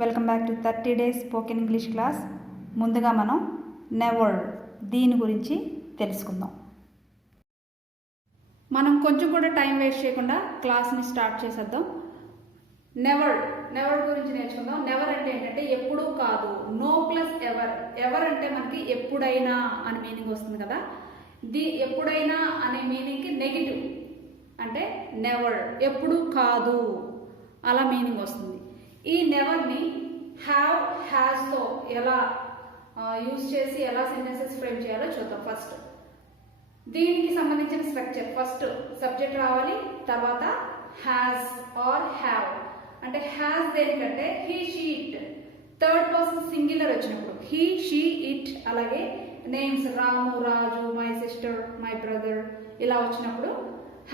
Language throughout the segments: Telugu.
Welcome back to 30 days spoken English class. ముందుగా మనం నెవర్ దీని గురించి తెలుసుకుందాం. మనం కొంచెం కూడా టైం వేస్ట్ చేయకుండా క్లాస్ని స్టార్ట్ చేసేద్దాం. నెవర్ గురించి నేర్చుకుందాం. నెవర్ అంటే ఏంటంటే ఎప్పుడూ కాదు, నో ప్లస్ ఎవర్. ఎవర్ అంటే మనకి ఎప్పుడైనా అని మీనింగ్ వస్తుంది కదా. ఎప్పుడైనా అనే మీనింగ్కి నెగిటివ్ అంటే నెవర్, ఎప్పుడు కాదు అలా మీనింగ్ వస్తుంది. ఈ నెవర్ని హ్యావ్, హ్యాస్తో ఎలా యూజ్ చేసి ఎలా సెంటెన్సెస్ ఫ్రేమ్ చేయాలో చూద్దాం. ఫస్ట్ దీనికి సంబంధించిన స్ట్రక్చర్, ఫస్ట్ సబ్జెక్ట్ రావాలి, తర్వాత హ్యాస్ ఆర్ హ్యావ్. అంటే హ్యాస్ దేనికంటే he, she, it. Third person singular వచ్చినప్పుడు హీ, షీ, ఇట్. అలాగే names Ramu, Raju, my sister, my brother ఇలా వచ్చినప్పుడు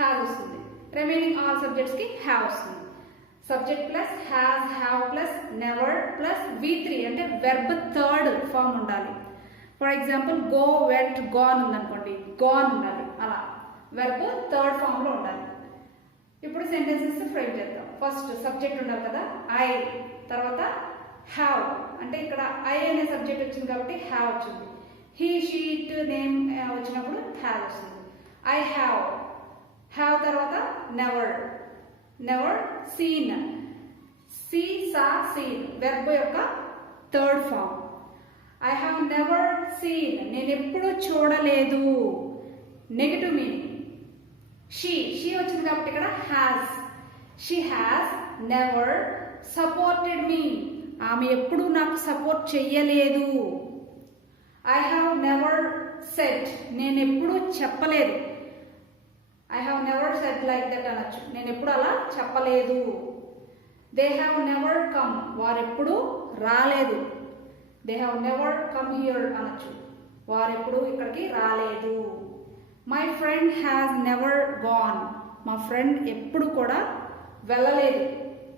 హ్యాస్ వస్తుంది. రిమైనింగ్ ఆల్ సబ్జెక్ట్స్కి హ్యావ్ వస్తుంది. Subject plus has, have plus never plus V3 అంటే వెర్బ్ థర్డ్ ఫామ్ ఉండాలి. For example go, vent, gone ఉందనుకోండి, గాన్ ఉండాలి. అలా వెర్బ్ థర్డ్ ఫామ్లో ఉండాలి. ఇప్పుడు సెంటెన్సెస్ ఫ్రేమ్ చేద్దాం. ఫస్ట్ సబ్జెక్ట్ ఉండాలి కదా, ఐ. తర్వాత హ్యావ్ అంటే ఇక్కడ ఐ అనే సబ్జెక్ట్ వచ్చింది కాబట్టి హ్యావ్ వచ్చింది. హీ, షీ, ఇట్ నేమ్ వచ్చినప్పుడు హ్యావ్ వస్తుంది. I have. హ్యావ్ తర్వాత never seen. See, saw, seen verb యొక్క third form. I have never seen నేను ఎప్పుడు చూడలేదు, నెగటివ్ మీనింగ్. షీ వచ్చింది కాబట్టి ఇక్కడ has. She has never supported me ఆమె ఎప్పుడు నాకు సపోర్ట్ చెయ్యలేదు. ఐ హ్యావ్ నెవర్ సెడ్ నేను ఎప్పుడు చెప్పలేదు. I have never said like that అనొచ్చు, నేను ఎప్పుడు అలా చెప్పలేదు. దే హ్యావ్ నెవర్ కమ్ వారెప్పుడు రాలేదు. They have never come here అనొచ్చు, వారెప్పుడు ఇక్కడికి రాలేదు. My friend has never gone మా ఫ్రెండ్ ఎప్పుడు కూడా వెళ్ళలేదు.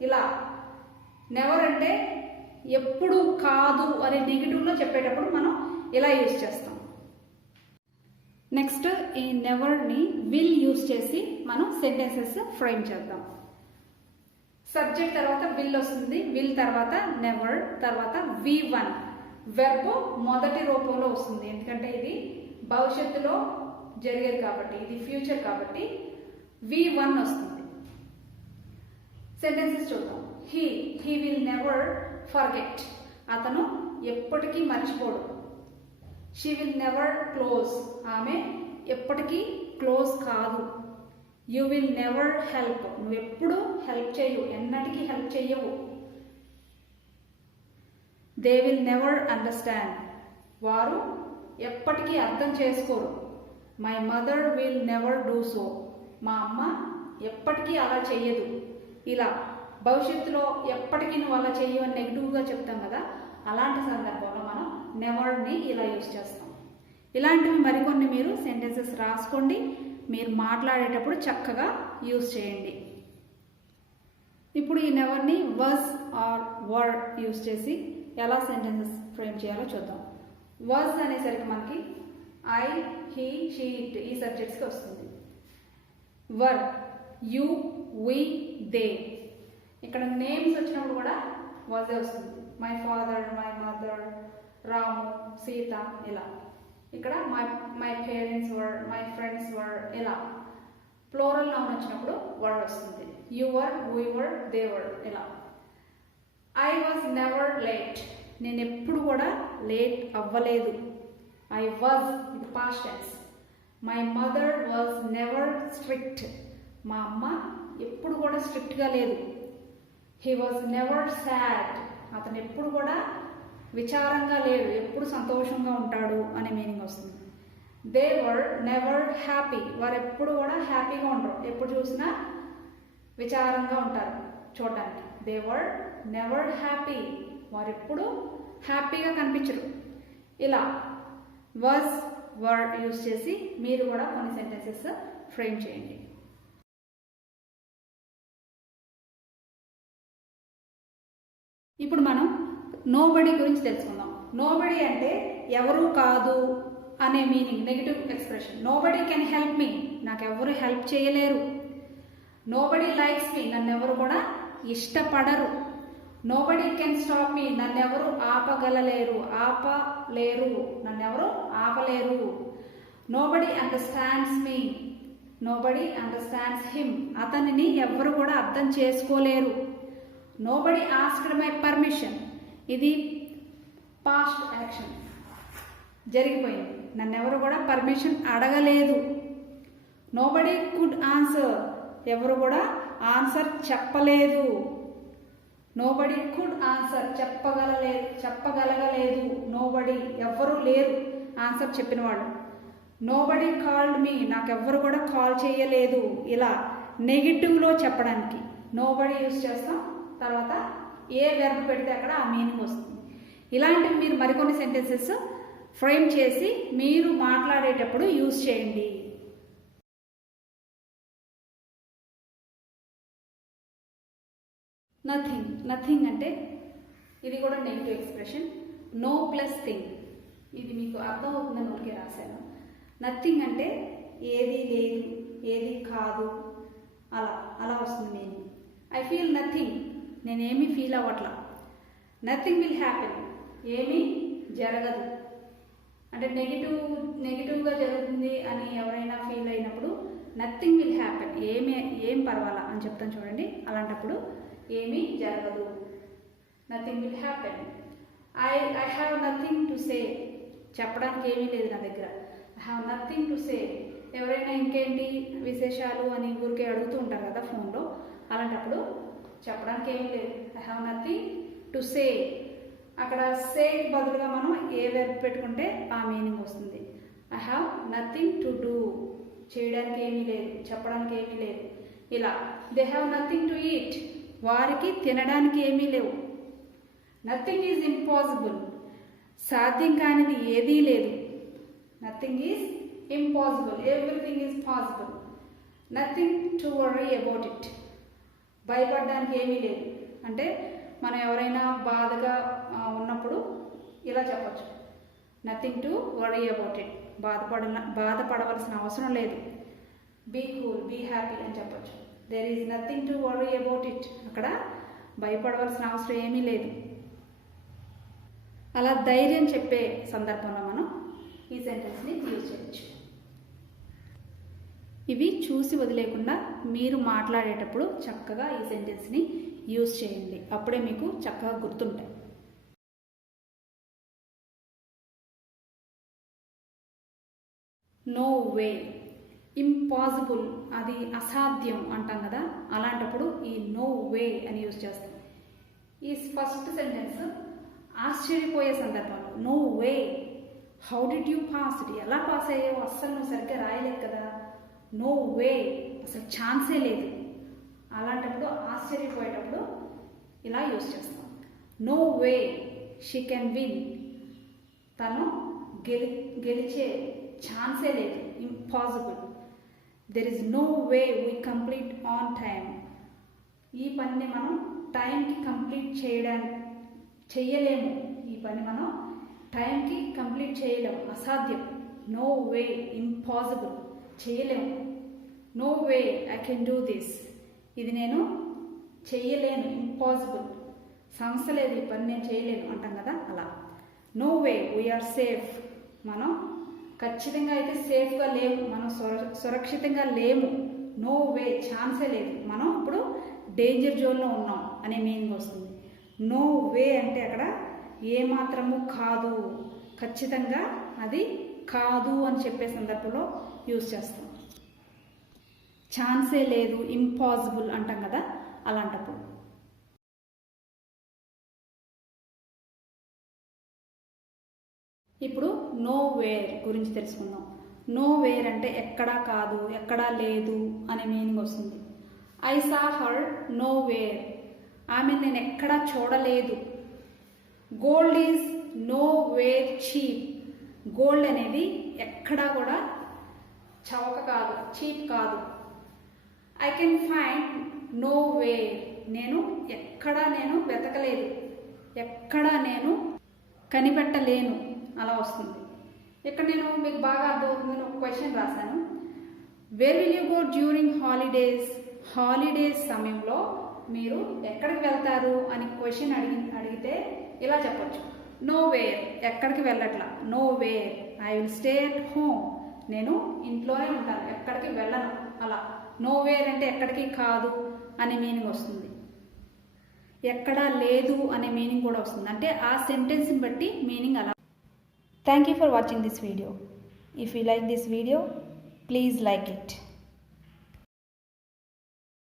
ఇలా నెవర్ అంటే ఎప్పుడు కాదు అనే నెగిటివ్లో చెప్పేటప్పుడు మనం ఇలా యూజ్ చేస్తాం. నెక్స్ట్ ఈ నెవర్ని విల్ యూజ్ చేసి మనం సెంటెన్సెస్ ఫ్రేమ్ చేద్దాం. సబ్జెక్ట్ తర్వాత విల్ వస్తుంది, విల్ తర్వాత నెవర్, తర్వాత V1 వెర్బ్ మొదటి రూపంలో వస్తుంది. ఎందుకంటే ఇది భవిష్యత్తులో జరిగేది కాబట్టి, ఇది ఫ్యూచర్ కాబట్టి V1 వస్తుంది. సెంటెన్సెస్ చూద్దాం. హీ విల్ నెవర్ ఫర్గెట్ అతను ఎప్పటికీ మర్చిపోడు. షీ విల్ నెవర్ క్లోజ్ ఆమె ఎప్పటికీ క్లోజ్ కాదు. యూ విల్ నెవర్ హెల్ప్ నువ్వు ఎప్పుడు హెల్ప్ చేయవు, ఎన్నటికీ హెల్ప్ చెయ్యవు. దే విల్ నెవర్ అండర్స్టాండ్ వారు ఎప్పటికీ అర్థం చేసుకోరు. My mother will never do so మా అమ్మ ఎప్పటికీ అలా చెయ్యదు. ఇలా భవిష్యత్తులో ఎప్పటికీ నువ్వు అలా చెయ్యవు అని నెగిటివ్గా చెప్తాం కదా, అలాంటి సందర్భంలో మనం నెవర్ని ఇలా యూజ్ చేస్తాం. ఇలాంటివి మరికొన్ని మీరు సెంటెన్సెస్ రాసుకోండి, మీరు మాట్లాడేటప్పుడు చక్కగా యూజ్ చేయండి. ఇప్పుడు ఈ నెవర్ని వాజ్ ఆర్ వర్ యూజ్ చేసి ఎలా సెంటెన్సెస్ ఫ్రేమ్ చేయాలో చూద్దాం. వాజ్ అనేసరికి మనకి ఐ, హీ, షీ, ఇట్ ఈ సబ్జెక్ట్స్కి వస్తుంది. Were you, we, they. ఇక్కడ నేమ్స్ వచ్చినప్పుడు కూడా వాజే వస్తుంది. My father, my mother, Ramu, Sita ఇలా. ఇక్కడ my parents were, my friends were ఇలా. ప్లోరల్ నౌన్ వచ్చినప్పుడు వర్డ్ వస్తుంది. You were, we were, they were ఇలా. ఐ వాజ్ నెవర్ లేట్ నేను ఎప్పుడు కూడా లేట్ అవ్వలేదు. ఐ వాజ్ ఇది past tense. My mother was never strict మా అమ్మ ఎప్పుడు కూడా స్ట్రిక్ట్గా లేదు. హీ వాజ్ నెవర్ సాడ్ అతను ఎప్పుడు కూడా విచారంగా లేడు, ఎప్పుడు సంతోషంగా ఉంటాడు అనే మీనింగ్ వస్తుంది. దే వర్ నెవర్ హ్యాపీ వారు ఎప్పుడు కూడా హ్యాపీగా ఉండరు, ఎప్పుడు చూసినా విచారంగా ఉంటారు చూడటానికి. దే వర్ నెవర్ హ్యాపీ వారు ఎప్పుడు హ్యాపీగా కనిపించరు. ఇలా వాజ్, వర్ యూజ్ చేసి మీరు కూడా కొన్ని సెంటెన్సెస్ ఫ్రేమ్ చేయండి. ఇప్పుడు మనం నోబడీ గురించి తెలుసుకుందాం. నోబడీ అంటే ఎవరు కాదు అనే meaning, negative expression. Nobody can help me నాకు ఎవరు హెల్ప్ చేయలేరు. నోబడీ లైక్స్ మీ నన్ను ఎవరు కూడా ఇష్టపడరు. నోబడీ కెన్ స్టాప్ మీ, నన్నెవరు నన్నెవరు ఆపలేరు. నోబడీ అండర్స్టాండ్స్ మీ, నోబడీ అండర్స్టాండ్స్ హిమ్, అతనిని ఎవ్వరు కూడా అర్థం చేసుకోలేరు. నోబడీ ఆస్క్డ్ మై పర్మిషన్, ఇది పాస్ట్ యాక్షన్, జరిగిపోయింది. నన్నెవరు కూడా పర్మిషన్ అడగలేదు. నోబడీ కుడ్ ఆన్సర్, ఎవరు కూడా ఆన్సర్ చెప్పలేదు. నోబడీ కుడ్ ఆన్సర్, చెప్పగలగలేదు. నోబడీ, ఎవ్వరూ లేరు ఆన్సర్ చెప్పిన వాళ్ళు. నోబడీ కాల్డ్ మీ, నాకెవ్వరు కూడా కాల్ చేయలేదు. ఇలా నెగిటివ్లో చెప్పడానికి నోబడీ యూజ్ చేస్తాం, తర్వాత ఏ వెర్బ్ పెడితే అక్కడ ఆ మీనింగ్ వస్తుంది. ఇలాంటివి మీరు మరికొన్ని సెంటెన్సెస్ ఫ్రేమ్ చేసి మీరు మాట్లాడేటప్పుడు యూజ్ చేయండి. నథింగ్ అంటే ఇది కూడా negative expression. No plus thing, ఇది మీకు అర్థం అవుతుందని ఊరికే రాశాను. నథింగ్ అంటే ఏది లేదు, ఏది కాదు, అలా వస్తుంది మీనింగ్. ఐ ఫీల్ నథింగ్, నేనేమీ ఫీల్ అవ్వట్లా. నథింగ్ విల్ హ్యాపెన్, ఏమీ జరగదు. అంటే నెగిటివ్గా జరుగుతుంది అని ఎవరైనా ఫీల్ అయినప్పుడు నథింగ్ విల్ హ్యాపెన్, ఏం పర్వాలా అని చెప్తాను చూడండి. అలాంటప్పుడు ఏమీ జరగదు, nothing will happen. I have nothing to say, చెప్పడానికి ఏమీ లేదు నా దగ్గర. I have nothing to say, ఎవరైనా ఇంకేంటి విశేషాలు అని ఊరికే అడుగుతూ ఉంటారు కదా ఫోన్లో, అలాంటప్పుడు చెప్పడానికి ఏమీ లేదు. I have nothing to say, అక్కడ సేకి బదులుగా మనం ఏ వెర్బ్ పెట్టుకుంటే ఆ మీనింగ్ వస్తుంది. I have nothing to do, చేయడానికి ఏమీ లేదు, చెప్పడానికి ఏమీ లేదు. ఇలా they have nothing to eat, వారికి తినడానికి ఏమీ లేవు. నథింగ్ ఈజ్ ఇంపాసిబుల్, సాధ్యం కానిది ఏదీ లేదు. Nothing is impossible, everything is possible. Nothing to worry about it, భయపడడానికి ఏమీ లేదు. అంటే మనం ఎవరైనా బాధగా ఉన్నప్పుడు ఇలా చెప్పచ్చు, nothing to worry about it, బాధపడవలసిన అవసరం లేదు. బీ కూల్, బీ హ్యాపీ అని చెప్పచ్చు. There is nothing to worry about it, అక్కడ భయపడవలసిన అవసరం ఏమీ లేదు. అలా ధైర్యం చెప్పే సందర్భంలో మనం ఈ సెంటెన్స్ని యూజ్ చేయొచ్చు. ఇవి చూసి వదిలేకుండా మీరు మాట్లాడేటప్పుడు చక్కగా ఈ సెంటెన్స్ని యూజ్ చేయండి, అప్పుడే మీకు చక్కగా గుర్తుంటాయి. నో వే, ఇంపాసిబుల్, అది అసాధ్యం అంటాం కదా, అలాంటప్పుడు ఈ నో వే అని యూజ్ చేస్తాం. ఈ ఫస్ట్ సెంటెన్స్ ఆశ్చర్యపోయే సందర్భంలో no way, how did you pass it, ఎలా పాస్ అయ్యావో, అస్సలు నువ్వు సరిగ్గా రాయలేదు కదా, నో వే, అసలు ఛాన్సే లేదు. అలాంటప్పుడు ఆశ్చర్యపోయేటప్పుడు ఇలా యూజ్ చేస్తాం. No way she can win, తను గెలిచే ఛాన్సే లేదు, impossible. There is no way we complete on time, ఈ పనిని మనం టైంకి కంప్లీట్ చేయలేము, ఈ పని మనం టైంకి కంప్లీట్ చేయలేము, అసాధ్యం. నో వే, ఇంపాసిబుల్, చేయలేము. No way I can do this, ఇది నేను చేయలేను, ఇంపాసిబుల్, సమస్య లేదు, ఈ పని నేను చేయలేను అంటాం కదా, అలా. నో వే వీఆర్ సేఫ్, మనం ఖచ్చితంగా అయితే సేఫ్గా లేము, మనం సురక్షితంగా లేము. నో వే, ఛాన్సే లేదు, మనం ఇప్పుడు డేంజర్ జోన్లో ఉన్నాం అనే మీనింగ్ వస్తుంది. నో వే అంటే అక్కడ ఏమాత్రము కాదు, ఖచ్చితంగా అది కాదు అని చెప్పే సందర్భంలో యూజ్ చేస్తాం. ఛాన్సే లేదు, ఇంపాసిబుల్ అంటాం కదా, అలాంటప్పుడు. ఇప్పుడు నో వేర్ గురించి తెలుసుకుందాం. నో వేర్ అంటే ఎక్కడా కాదు, ఎక్కడా లేదు అనే మీనింగ్ వస్తుంది. I saw her know where, ఆమె నేను ఎక్కడా చూడలేదు. Gold is know where cheap, gold అనేది ఎక్కడా కూడా చవక కాదు, చీప్ కాదు. I can find know where, నేను ఎక్కడా వెతకలేదు, ఎక్కడా నేను కనిపెట్టలేను, అలా వస్తుంది. ఇక్కడ నేను మీకు బాగా అర్థమవుతుందని ఒక క్వశ్చన్ రాశాను. Where will you go during holidays, holidays సమయంలో మీరు ఎక్కడికి వెళ్తారు అని క్వశ్చన్ అడిగితే ఇలా చెప్పొచ్చు, నో వేర్, ఎక్కడికి వెళ్ళట్లా, nowhere, I will stay at home, నేను ఇంట్లోనే ఉంటాను, ఎక్కడికి వెళ్ళను. అలా నో వేర్ అంటే ఎక్కడికి కాదు అనే మీనింగ్ వస్తుంది, ఎక్కడా లేదు అనే మీనింగ్ కూడా వస్తుంది. అంటే ఆ సెంటెన్స్ని బట్టి మీనింగ్ అలా. Thank you for watching this video. If you like this video, please like it.